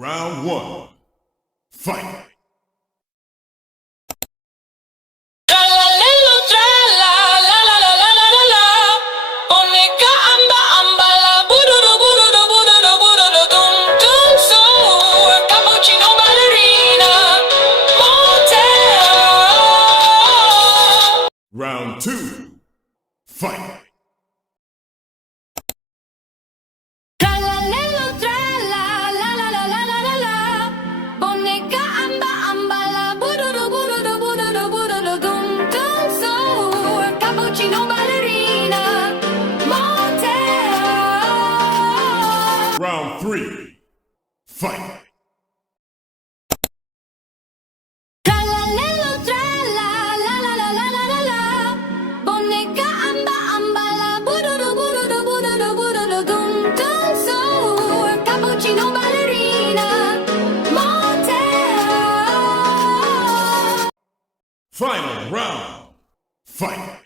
Round one. Fight. Round two. Fight. Cappuccino, ballerina, motel. Round three. Fight. Cappuccino, ballerina, motel. Final round. Fight.